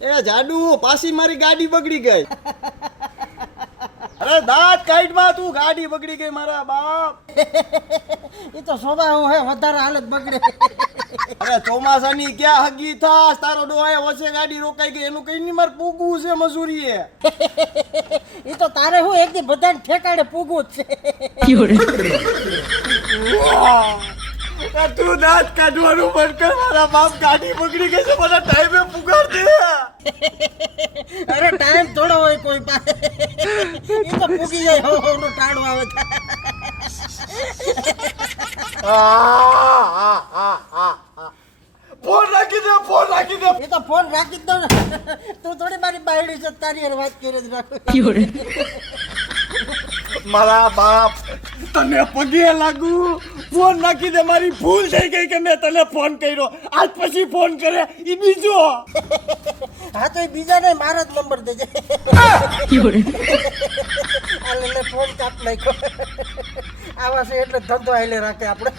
એ જાડુ પાછી મારી ગાડી બગડી ગઈ. અરે દાંત કાઢમાં તું ગાડી બગડી ગઈ મારા બાપ. એ તો સ્વભાવ હે વધારે હાલત બગડે. અરે ચોમાસાની ક્યાં હગી થાસ તારો ડોહાએ વચ્ચે ગાડી રોકાઈ ગઈ એનું કઈ ની માર પૂગવું છે મજૂરીએ. એ તો તારે હું એક દી બધાને ઠેકાડે પૂગવું જ છે. તું દાંત કાઢવાનું બંધ કર મારા બાપ ગાડી બગડી ગઈ છે મને ટાઈમે પુગાડ દે. અરે ટાઈમ થોડો હોય કોઈ પાસે. એ તો પૂગી જાય હોનો ટાળો આવે. ફોન રાખી દે ફોન રાખી દે. એ તો ફોન રાખી દો ને. તું થોડી મારી બાયડી છે તારી હારે વાત કરી જ રાખો. મારા બાપ તને પગે લાગુ ફોન નાખી દે મારી ભૂલ થઈ ગઈ કે મેં તને ફોન કર્યો આજ પછી ફોન કરે ઈ બીજો. હા તો એ બીજા ને મારો જ નંબર દેજે. આલે ફોન કાપ નાખ્યો. આવા છે એટલે ધંધો હાલે રાખે આપણે.